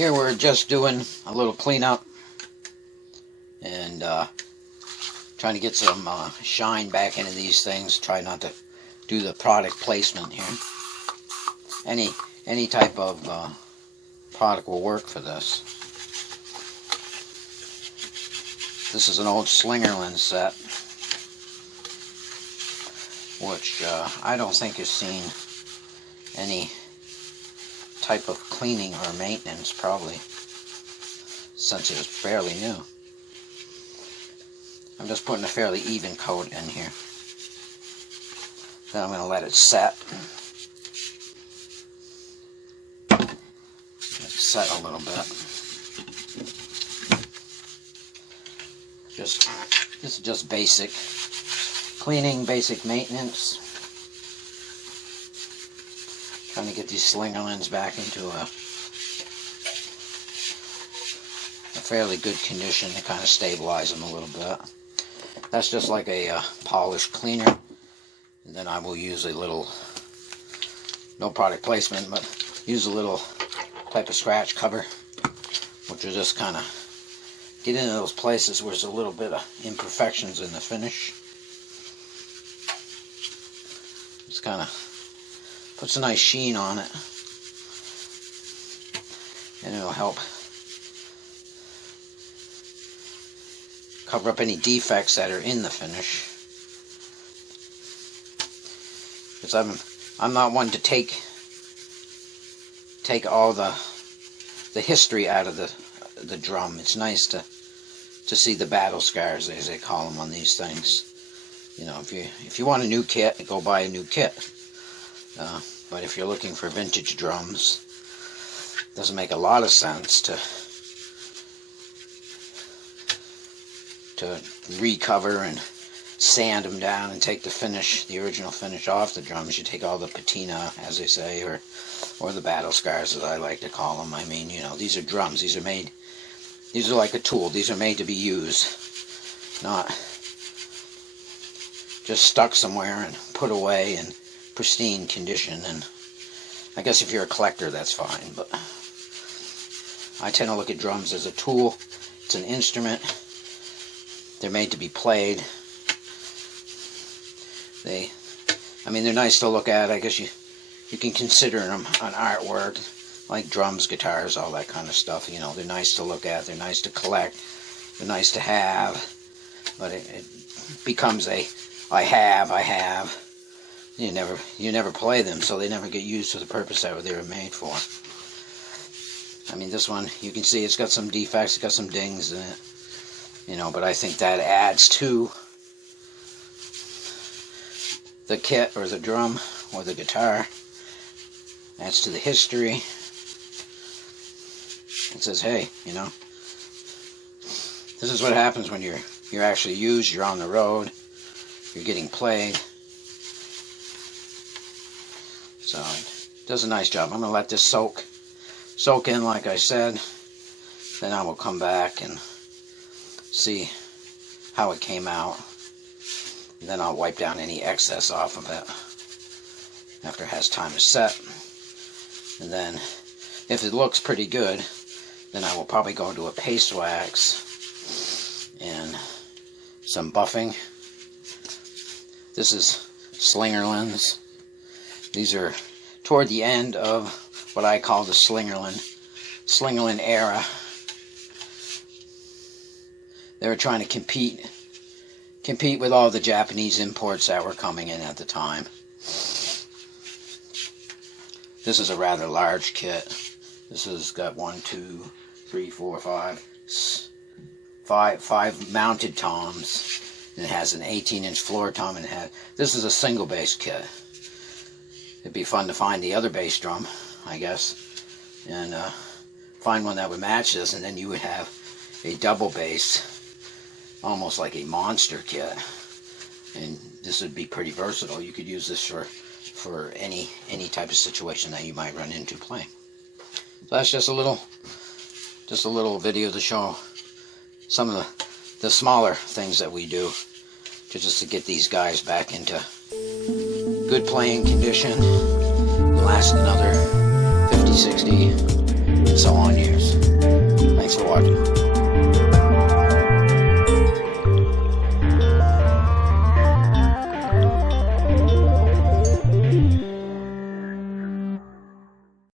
Here we're just doing a little cleanup and trying to get some shine back into these things. Try not to do the product placement here. Any type of product will work for this. This is an old Slingerland set, which I don't think has seen any type of cleaning or maintenance probably since it was fairly new. I'm just putting a fairly even coat in here. Then I'm going to let it set. Let it set a little bit. This is just basic cleaning, basic maintenance. Trying to get these Slingerlands back into a fairly good condition to kind of stabilize them a little bit. That's just like a polish cleaner. And then I will use a little, no product placement, but use a little type of scratch cover, which will just kind of get into those places where there's a little bit of imperfections in the finish. Just kind of puts a nice sheen on it, and it'll help cover up any defects that are in the finish. Because I'm not one to take all the history out of the drum. It's nice to see the battle scars, as they call them on these things. You know, if you want a new kit, go buy a new kit. But if you're looking for vintage drums, it doesn't make a lot of sense to recover and sand them down and take the original finish off the drums. You take all the patina, as they say, or the battle scars, as I like to call them. I mean, you know, these are drums. These are like a tool. These are made to be used, not just stuck somewhere and put away in pristine condition. And I guess if you're a collector, that's fine, but I tend to look at drums as a tool. It's an instrument. They're made to be played. They're nice to look at. I guess you can consider them an artwork, like drums, guitars, all that kind of stuff. You know, they're nice to look at. They're nice to collect. They're nice to have. But it becomes I have. You never play them, so they never get used for the purpose that they were made for. I mean, this one, you can see it's got some defects, it's got some dings in it. You know, but I think that adds to the kit or the drum or the guitar. Adds to the history. It says, hey, you know, this is what happens when you're actually used, you're on the road, you're getting played. So it does a nice job. I'm going to let this soak in, like I said. Then I will come back and see how it came out. And then I'll wipe down any excess off of it after it has time to set. And then if it looks pretty good, then I will probably go to a paste wax and some buffing. This is Slingerlands. These are toward the end of what I call the Slingerland era. They were trying to compete with all the Japanese imports that were coming in at the time. This is a rather large kit. This has got 1, 2, 3, 4, 5 mounted toms. And it has an 18-inch floor tom, and this is a single bass kit. It'd be fun to find the other bass drum, I guess, and find one that would match this, and then you would have a double bass, almost like a monster kit. And this would be pretty versatile. You could use this for any type of situation that you might run into playing. So that's just a little video to show some of the smaller things that we do just to get these guys back into good playing condition, last another 50, 60, and so on years. Thanks for watching.